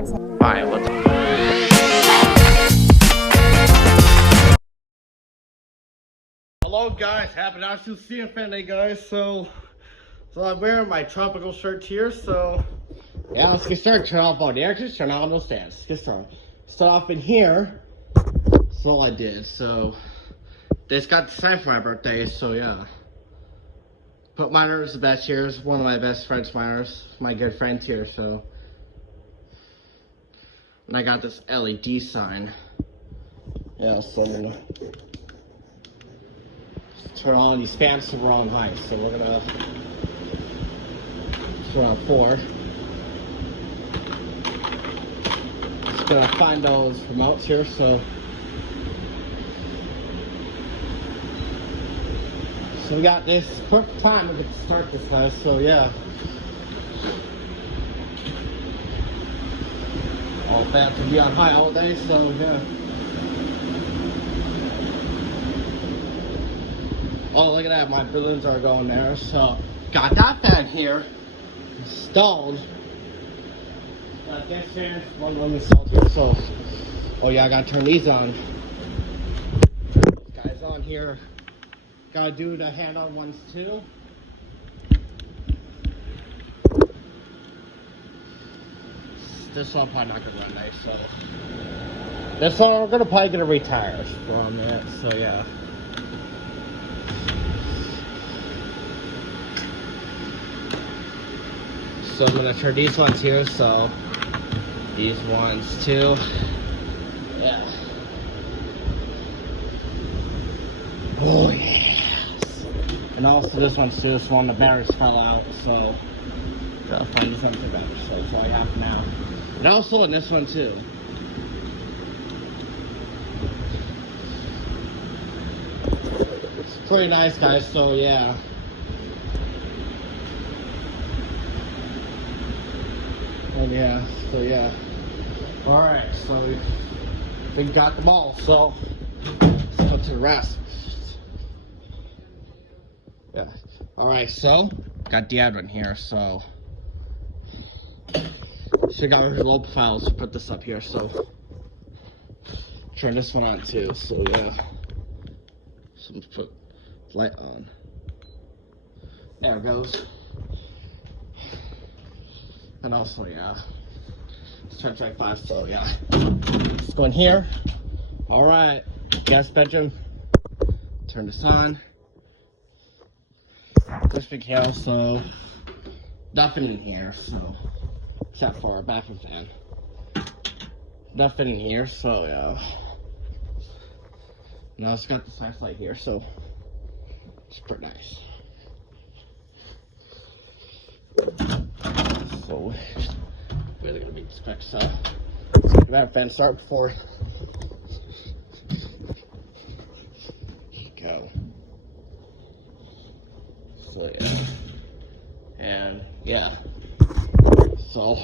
Alright, what the Hello guys, happy to see you today guys. So I'm wearing my tropical shirt here, so yeah, let's get started. Turn off all the air, just turn on those stands. Let's get started. Start off in here. That's all I did. So this got the sign for my birthday, so yeah. Put Miners the best here. It's one of my best friends, Miners, my good friends here, so. And I got this LED sign. Yeah, so I'm gonna turn on these fans to the wrong height. So we're gonna turn on 4. Just gonna find those remotes here, so we got this perfect time to get to start this guys, so yeah. All fans will be on high all day, so yeah. Oh, look at that, my balloons are going there. So, got that fan here installed. Got this fan, one of them installed here. So, oh yeah, I gotta turn these on. These guys on here. Gotta do the hand-on ones too. This one probably not gonna run nice, so. This one we're gonna probably gonna retire from it, so yeah. So I'm gonna turn these ones here, so these ones too. Yeah. Oh yes. And also this one's too, this one the batteries fell out, so gotta find these ones for batteries, so that's all I have now. And also in this one too. It's pretty nice guys, so yeah. Yeah, so yeah. Alright, so we got them all, so let's go to the rest. Yeah. Alright, so got the other one here, so got our low profiles to put this up here, so turn this one on too, so yeah. So let's put light on. There it goes. And also, yeah, let's turn track 5, so yeah. Let's go in here. Alright, guest bedroom. Turn this on. This big house, so nothing in here, so except for a bathroom fan. Nothing in here, so yeah. Now it's got the size light here, so it's pretty nice. So really gonna be the specs, so let's get that fan start before go. So yeah. And yeah. So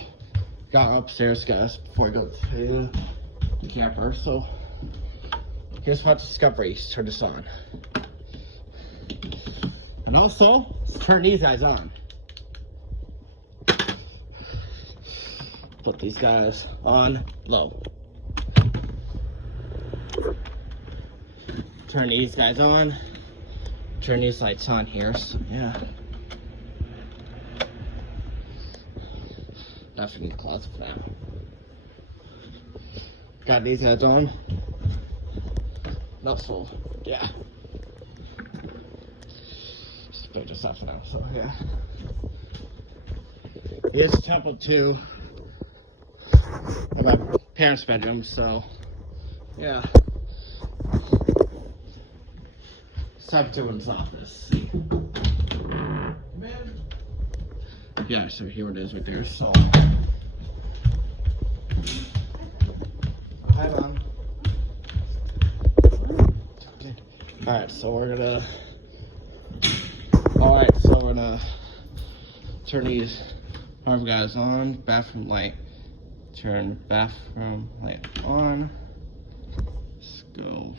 got upstairs guys before I go to the camper. So here's my discovery. Turn this on. And also let's turn these guys on. Put these guys on low. Turn these guys on. Turn these lights on here, so yeah. Nothing in the closet for now. Got these guys on. Not so, yeah. Just put this off for now, so yeah. Here's Temple 2. My parents' bedroom, so yeah. It's time to one's office. Yeah, so here it is right there. So hi, Mom. Okay. Alright, so we're gonna turn these guys on. Bathroom light. Turn bathroom light on. Let's go.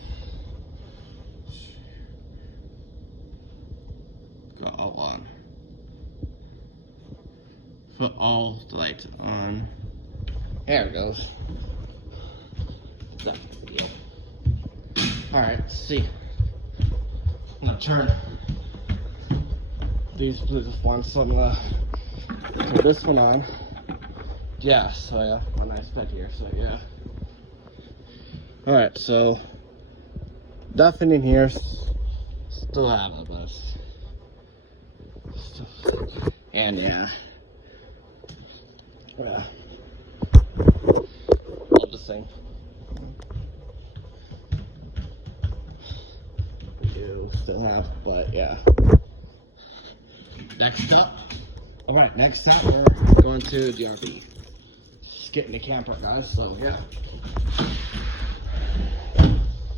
Go all on. Put all the lights on. There it goes. Alright, let's see. I'm gonna turn these blue ones, so I'm gonna turn this one on. Yeah, so yeah, a nice bed here, so yeah. Alright, so nothing in here. Still have it, but still, and yeah. Yeah. Love this thing. Do still have, but yeah. Next up. Alright, next up we're going to the RV. Just getting the camper, guys, so yeah.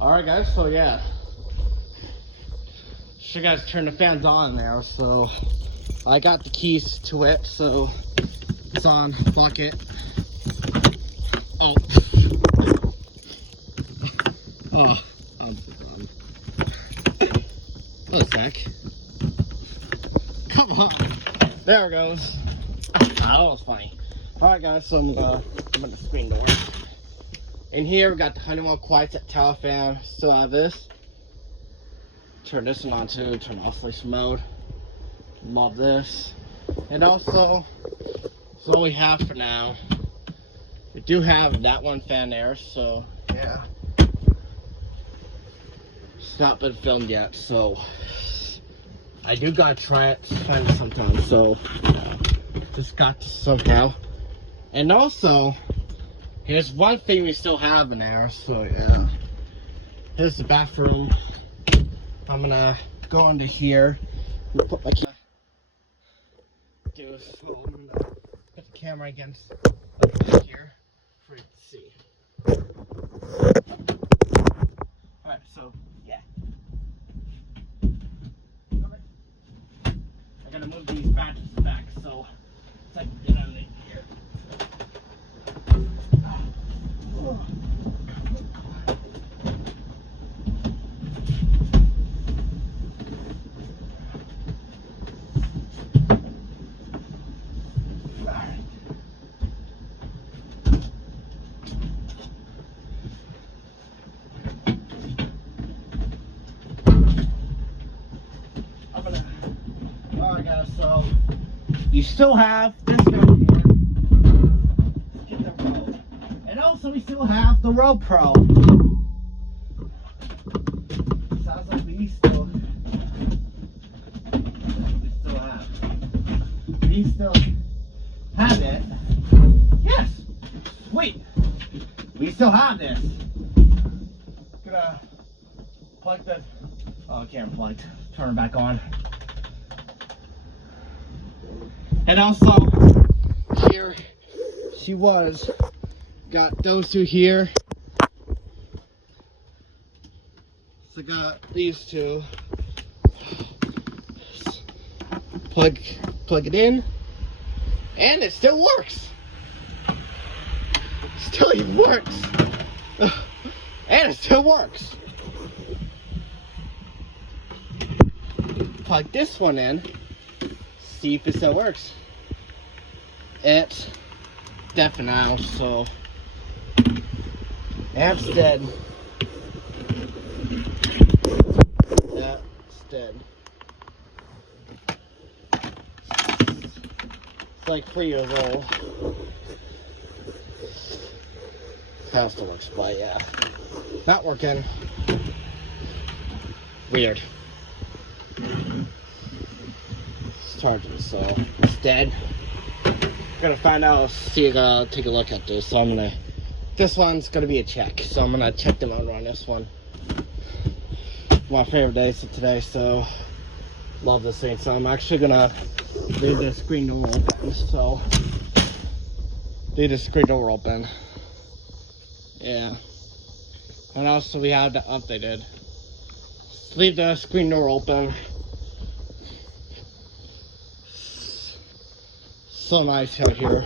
Alright guys, so yeah. Should guys turn the fans on now, so I got the keys to it, so it's on bucket. Oh. Oh, I'm so done. What the heck? Come on. There it goes. That was funny. Alright guys, so I'm gonna screen door. In here we got the Honeywell Quiet Tower fan. Still have this. Turn this one on too, turn off sleep mode. Love this. And also, that's all we have for now. We do have that one fan there, so yeah. It's not been filmed yet, so I do gotta try it find it sometime, so just got to somehow. And also, here's one thing we still have in there, so yeah. Here's the bathroom. I'm gonna go into here and put my do is so I'm gonna put the camera against here for you to see. Alright, so yeah. I gotta move these batches back so I can get out of here. Oh. Alright guys, so you still have this down here. Get the road. And also we still have the Road Pro. Sounds like we still have it. Yes! Sweet! We still have this. Gonna plug the camera plugged. Turn it back on. And also, here she was. Got those two here. So got these two. Plug it in. And it still works. Still even works. And it still works. Plug this one in. See if it still works. It's dead for now, so amp's dead. Yeah, it's dead. It's like 3 years old. Has to work, but yeah. Not working. Weird. It's charging, so it's dead. Gonna find out, take a look at this. So this one's gonna be a check. So I'm gonna check them out on this one. My favorite days of today, so love this thing. So I'm actually gonna leave the screen door open. So leave the screen door open. Yeah. And also we have the updated. Just leave the screen door open. So nice out here.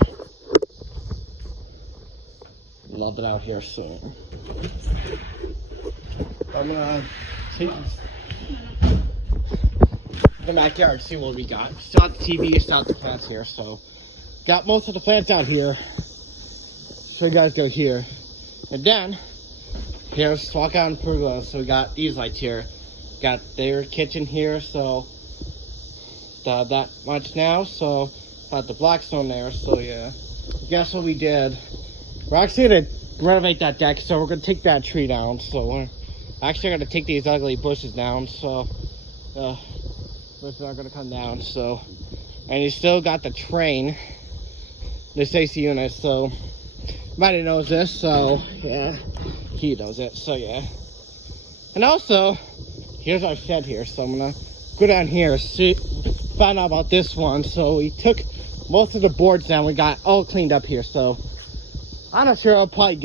Love it out here, so I'm gonna take the backyard, see what we got. Still got the TV, still got the plants here, so got most of the plants out here. So you guys go here. And then, here's walk out in pergola. So we got these lights here. Got their kitchen here, so that much now. So got the Blackstone there. So yeah, guess what we did? We're actually gonna renovate that deck. So we're gonna take that tree down. So we're actually gonna take these ugly bushes down. So bushes are gonna come down. So, and you still got the train, this AC unit. So nobody knows this. So yeah, he knows it. So yeah, and also here's our shed here. So I'm gonna go down here, see, find out about this one. So we took most of the boards down. We got all cleaned up here. So I'm not sure. I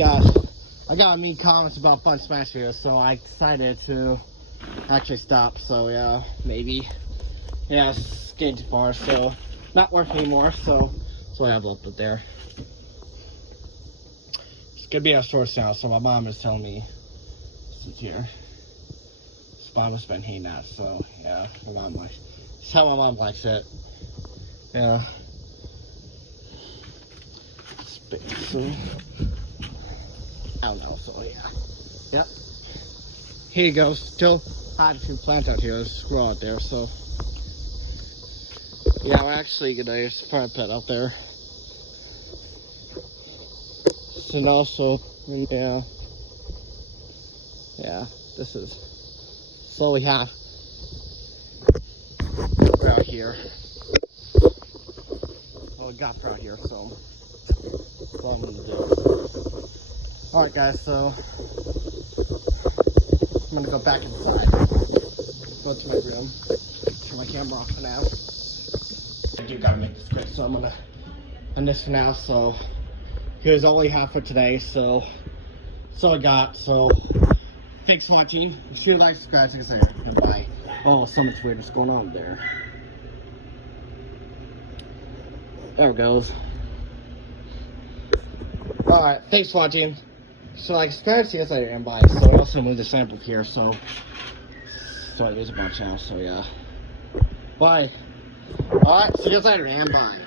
got mean comments about Fun Smash videos. So I decided to actually stop. So yeah, maybe. Yeah, it's getting too far. So not working anymore. So I have left it there. It's gonna be our source now. So my mom is telling me this is here. Mom has been hating that, so yeah, my mom likes. That's how my mom likes it. Yeah. So, I don't know. So yeah. Yep. Here you go. Still had a few plants out here. There's a squirrel out there. So yeah, we're actually gonna use a fire pit out there. And also, yeah, this is. So we have out here. Well, we got out here, so that's all I'm gonna do. Alright guys, so I'm gonna go back inside. Go to my room. Turn my camera off for now. I do gotta make this quick, so I'm gonna end this for now. So here's all we have for today. So I got. So thanks for watching. Be sure to like, subscribe, and goodbye. Oh, something's weird is going on there. There it goes. Alright, thanks for watching. So like, subscribe, see us later, and bye. So I also moved the sample here, so there's a bunch now, so yeah. Bye. Alright, see you guys later, and bye.